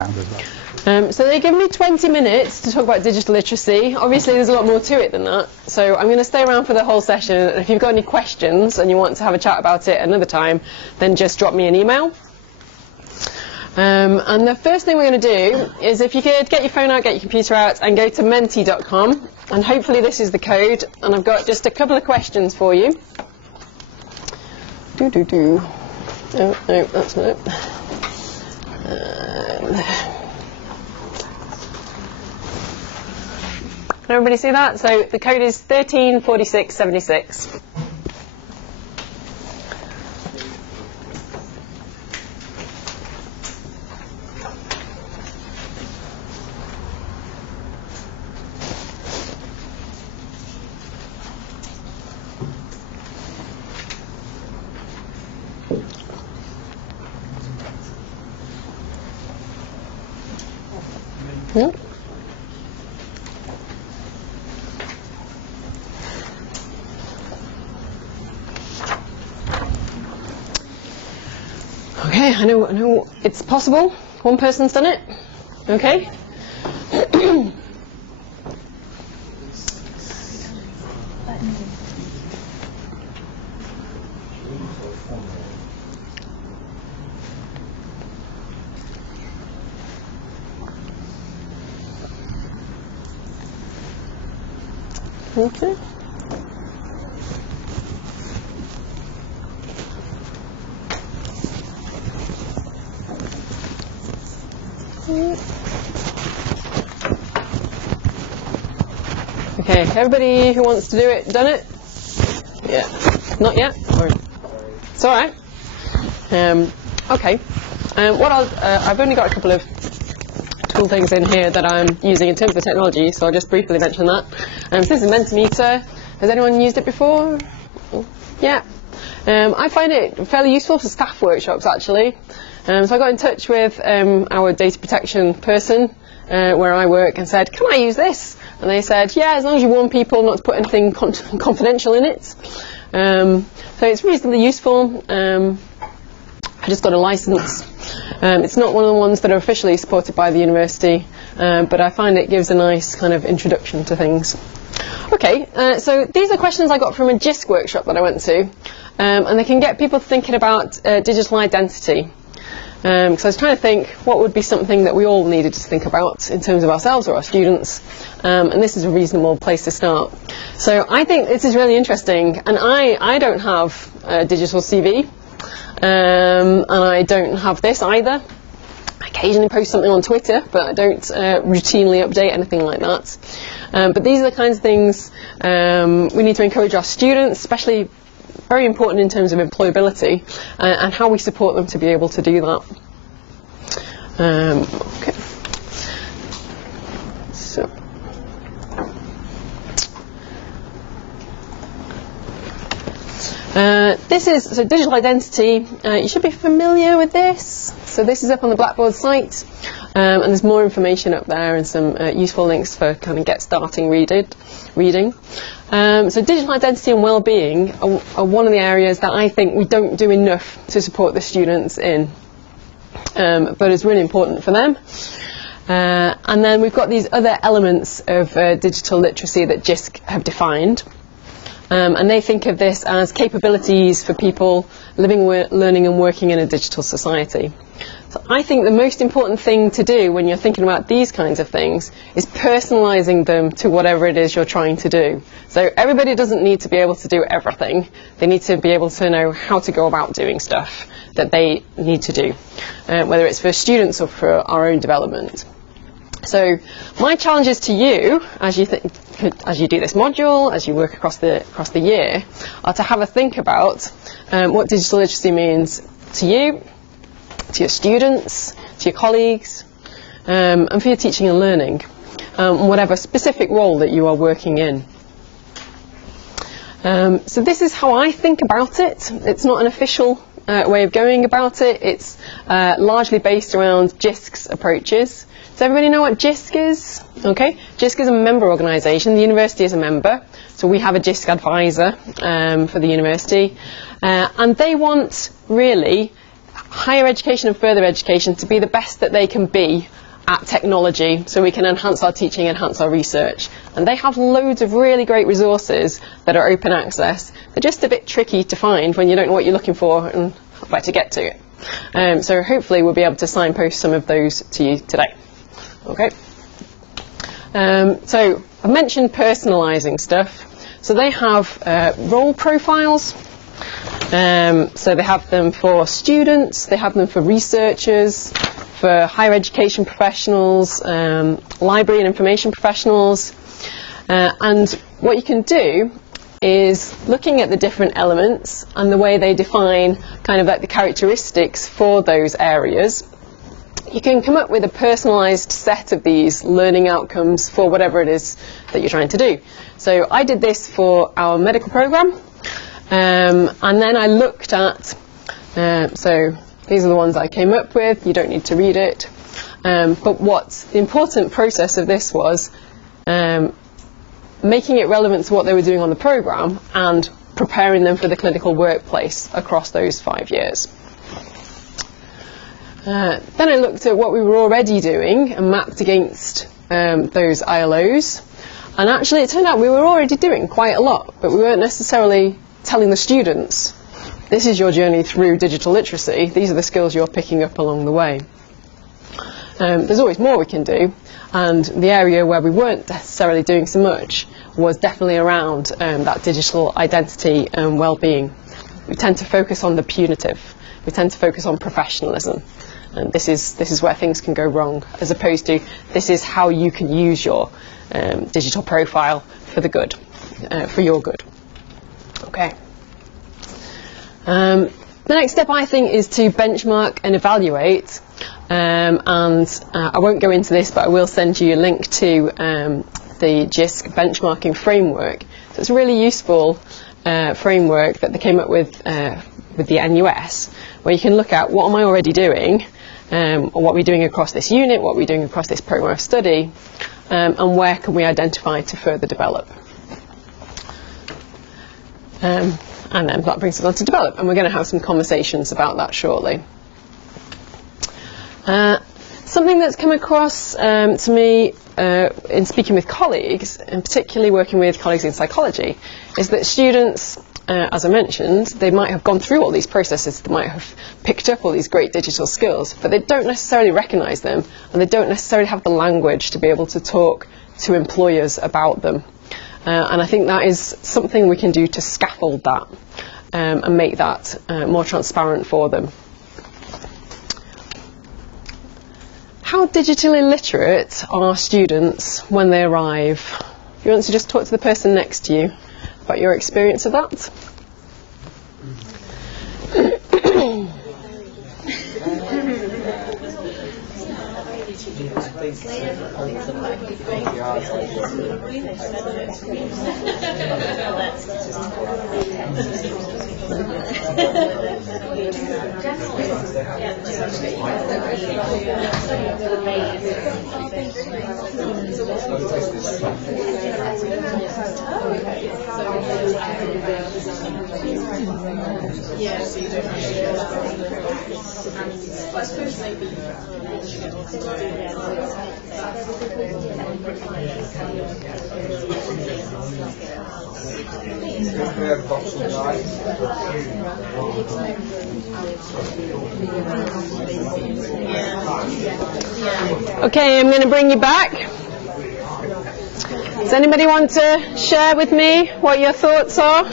So they give me 20 minutes to talk about digital literacy. Obviously there's a lot more to it than that, so I'm going to stay around for the whole session. And if you've got any questions and you want to have a chat about it another time, then just drop me an email. And the first thing we're going to do is, if you could get your phone out, get your computer out, and go to menti.com, and hopefully this is the code, and I've got just a couple of questions for you. Oh, no, that's not it. Can everybody see that? So the code is 134676. Yeah. Okay, I know it's possible. One person's done it. Okay. Okay. Okay, everybody who wants to do it, done it? Yeah. Not yet? Or, it's all right. Okay. I've only got a couple of tool things in here that I'm using in terms of the technology, so I'll just briefly mention that. So this is a Mentimeter. Has anyone used it before? Yeah. I find it fairly useful for staff workshops, actually. So I got in touch with our data protection person where I work and said, can I use this? And they said, yeah, as long as you warn people not to put anything confidential in it. So it's reasonably useful. I just got a license. It's not one of the ones that are officially supported by the university, but I find it gives a nice kind of introduction to things. Okay, so these are questions I got from a JISC workshop that I went to, and they can get people thinking about digital identity. Because I was trying to think what would be something that we all needed to think about in terms of ourselves or our students, and this is a reasonable place to start. So I think this is really interesting, and I don't have a digital CV, and I don't have this either. I occasionally post something on Twitter, but I don't routinely update anything like that. But these are the kinds of things we need to encourage our students, especially very important in terms of employability, and how we support them to be able to do that. Okay. So. So digital identity, you should be familiar with this. So this is up on the Blackboard site, and there's more information up there and some useful links for kind of get starting reading. So digital identity and well-being are one of the areas that I think we don't do enough to support the students in, but it's really important for them. And then we've got these other elements of digital literacy that JISC have defined. And they think of this as capabilities for people living, learning and working in a digital society. So I think the most important thing to do when you're thinking about these kinds of things is personalising them to whatever it is you're trying to do. So everybody doesn't need to be able to do everything. They need to be able to know how to go about doing stuff that they need to do, whether it's for students or for our own development. So my challenges to you, as you do this module, as you work across the year, are to have a think about what digital literacy means to you, to your students, to your colleagues, and for your teaching and learning, whatever specific role that you are working in. So this is how I think about it. It's not an official way of going about it. It's largely based around JISC's approaches. Does everybody know what JISC is? Okay, JISC is a member organisation. The university is a member, so we have a JISC advisor for the university, and they want really higher education and further education to be the best that they can be at technology, so we can enhance our teaching, enhance our research. And they have loads of really great resources that are open access. They're just a bit tricky to find when you don't know what you're looking for and where to get to it. So hopefully we'll be able to signpost some of those to you today. Okay. So I've mentioned personalising stuff. So they have role profiles. So they have them for students, they have them for researchers, for higher education professionals, library and information professionals. And what you can do is, looking at the different elements and the way they define kind of like the characteristics for those areas, you can come up with a personalised set of these learning outcomes for whatever it is that you're trying to do. So I did this for our medical programme, and then I looked at, so these are the ones I came up with. You don't need to read it. But what the important process of this was, making it relevant to what they were doing on the programme and preparing them for the clinical workplace across those 5 years. Then I looked at what we were already doing and mapped against those ILOs. And actually it turned out we were already doing quite a lot, but we weren't necessarily telling the students, this is your journey through digital literacy, these are the skills you're picking up along the way. There's always more we can do, and the area where we weren't necessarily doing so much was definitely around that digital identity and well-being. We tend to focus on the punitive, we tend to focus on professionalism, and this is where things can go wrong, as opposed to this is how you can use your digital profile for the good, for your good. Okay. The next step, I think, is to benchmark and evaluate. And I won't go into this, but I will send you a link to the JISC benchmarking framework. So it's a really useful framework that they came up with the NUS, where you can look at what am I already doing, or what we're doing across this unit, what we're doing across this program of study, and where can we identify to further develop. And then that brings us on to develop, and we're going to have some conversations about that shortly. Something that's come across to me in speaking with colleagues, and particularly working with colleagues in psychology, is that students, as I mentioned, they might have gone through all these processes, they might have picked up all these great digital skills, but they don't necessarily recognise them, and they don't necessarily have the language to be able to talk to employers about them. And I think that is something we can do to scaffold that and make that more transparent for them. How digitally literate are students when they arrive? If you want to just talk to the person next to you about your experience of that. Yeah, so you don't I suppose maybe Okay, I'm going to bring you back. Does anybody want to share with me what your thoughts are?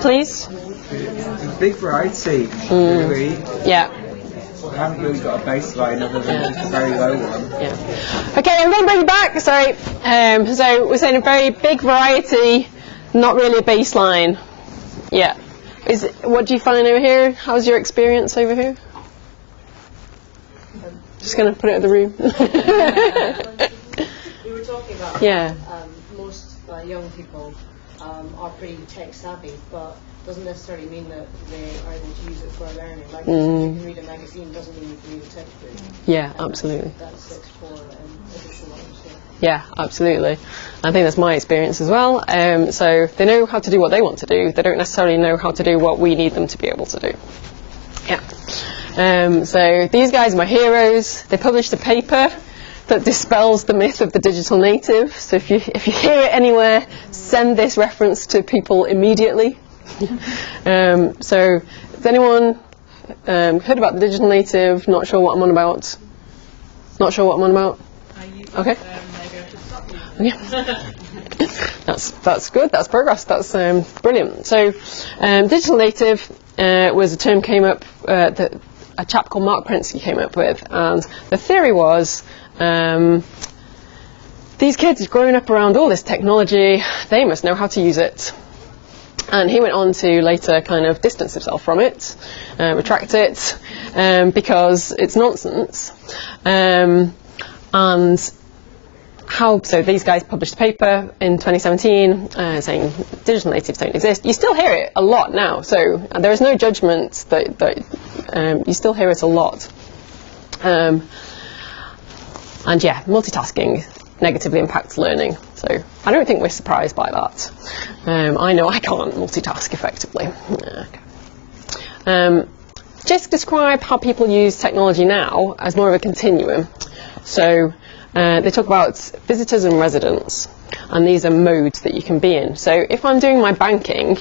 Please. There's a big variety, really. Yeah. I haven't really got a baseline other than just a very low one. Yeah. Okay, I'm going to bring you back. Sorry. So we're saying a very big variety, not really a baseline. Yeah. What do you find over here? How's your experience over here? Just going to put it in the room. We were talking about yeah. Most young people are pretty tech savvy, but doesn't necessarily mean that they are able to use it for learning. Like, if you can read a magazine doesn't mean you can read a textbook. Yeah, absolutely. That's for additional knowledge. Yeah, absolutely. I think that's my experience as well. So they know how to do what they want to do. They don't necessarily know how to do what we need them to be able to do. Yeah. So these guys are my heroes. They published a paper that dispels the myth of the digital native. So if you hear it anywhere, send this reference to people immediately. So has anyone heard about the digital native? Not sure what I'm on about? Not sure what I'm on about? Okay. That's good. That's progress. That's brilliant. So, digital native was a term came up that a chap called Mark Prensky came up with, and the theory was these kids have grown up around all this technology. They must know how to use it. And he went on to later kind of distance himself from it, retract it, because it's nonsense. So these guys published a paper in 2017 saying digital natives don't exist. You still hear it a lot now, so there is no judgment that you still hear it a lot. And yeah, multitasking negatively impacts learning. So I don't think we're surprised by that. I know I can't multitask effectively. Just describe how people use technology now as more of a continuum. So they talk about visitors and residents, and these are modes that you can be in. So if I'm doing my banking,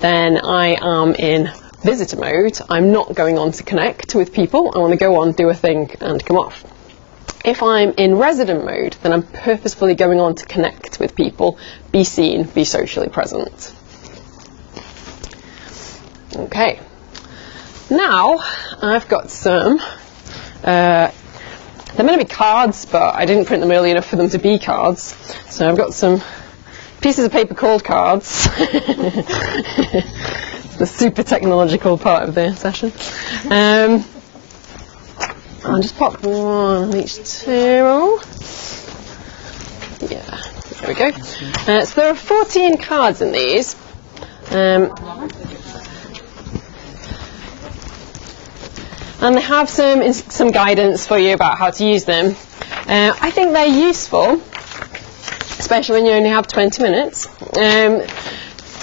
then I am in visitor mode. I'm not going on to connect with people. I want to go on, do a thing, and come off. If I'm in resident mode, then I'm purposefully going on to connect with people, be seen, be socially present. Okay. Now, I've got some, they're meant to be cards, but I didn't print them early enough for them to be cards. So I've got some pieces of paper called cards. The super technological part of the session. I'll just pop one on each table. Yeah, there we go. So there are 14 cards in these. And they have some guidance for you about how to use them. I think they're useful, especially when you only have 20 minutes.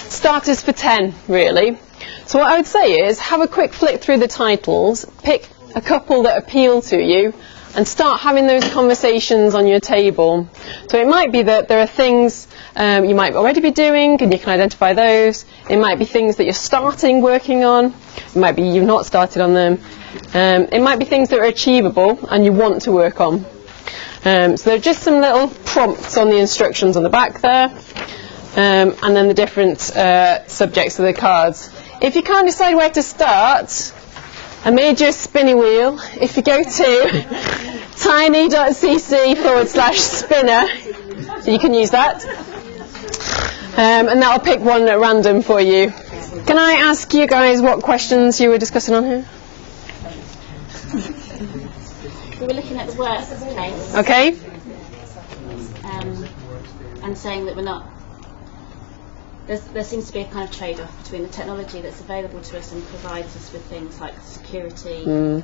Starters for 10, really. So what I would say is have a quick flick through the titles, pick a couple that appeal to you, and start having those conversations on your table. So it might be that there are things you might already be doing, and you can identify those. It might be things that you're starting working on. It might be you've not started on them. It might be things that are achievable and you want to work on. So there are just some little prompts on the instructions on the back there, and then the different subjects of the cards. If you can't decide where to start, I made you a spinny wheel. If you go to tiny.cc/spinner, so you can use that, and that'll pick one at random for you. Can I ask you guys what questions you were discussing on here? We were looking at the workplace. Okay. And saying that we're not. There seems to be a kind of trade-off between the technology that's available to us and provides us with things like security, for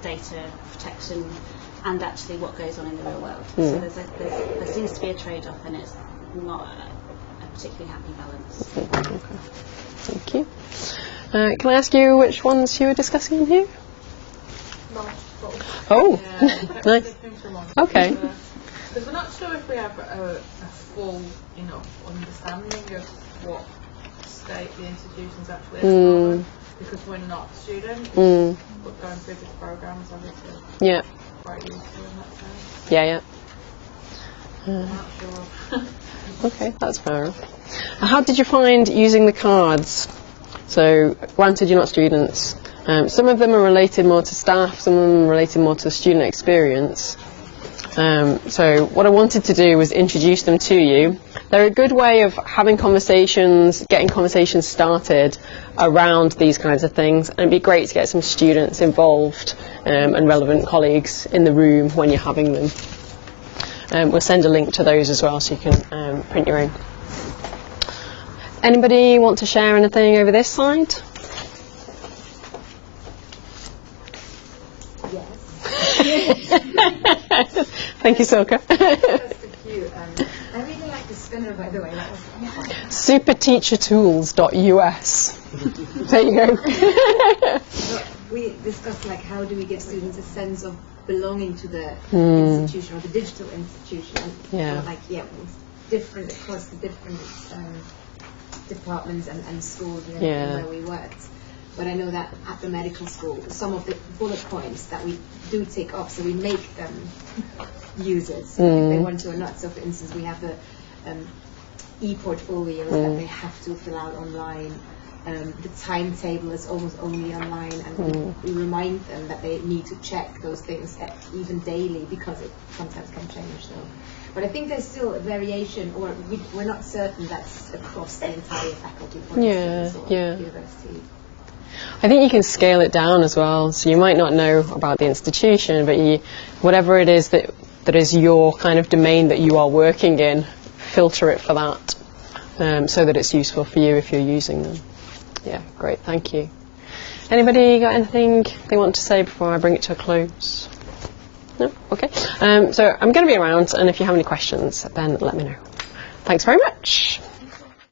data protection, and actually what goes on in the real world. So there seems to be a trade-off, and it's not a particularly happy balance. Okay. Thank you. Can I ask you which ones you were discussing in here? Oh, nice. Okay. Because we're not sure if we have a full enough understanding of what state the institutions actually are, because we're not students, but going through these programs obviously quite useful in that sense. Yeah. I'm not sure. Okay, that's fair. How did you find using the cards? So, granted you're not students. Some of them are related more to staff, some of them are related more to student experience. So what I wanted to do was introduce them to you. They're a good way of having conversations, getting conversations started around these kinds of things, and it'd be great to get some students involved and relevant colleagues in the room when you're having them. We'll send a link to those as well so you can print your own. Anybody want to share anything over this side? Thank you, Silke. Just a few. I really like the spinner, by the way. That was Superteachertools.us. There you go. So we discussed like how do we give students a sense of belonging to the institution or the digital institution. Yeah. Like it's different across the different departments and schools and everything where we worked. But I know that at the medical school, some of the bullet points that we do take off, so we make them use it if they want to or not. So for instance, we have the e-portfolios that they have to fill out online. The timetable is almost only online, and we remind them that they need to check those things even daily because it sometimes can change. So, but I think there's still a variation, or we're not certain that's across the entire faculty or university. I think you can scale it down as well. So you might not know about the institution, but whatever it is that is your kind of domain that you are working in, filter it for that, so that it's useful for you if you're using them. Yeah, great, thank you. Anybody got anything they want to say before I bring it to a close? No? Okay. So I'm going to be around, and if you have any questions, then let me know. Thanks very much.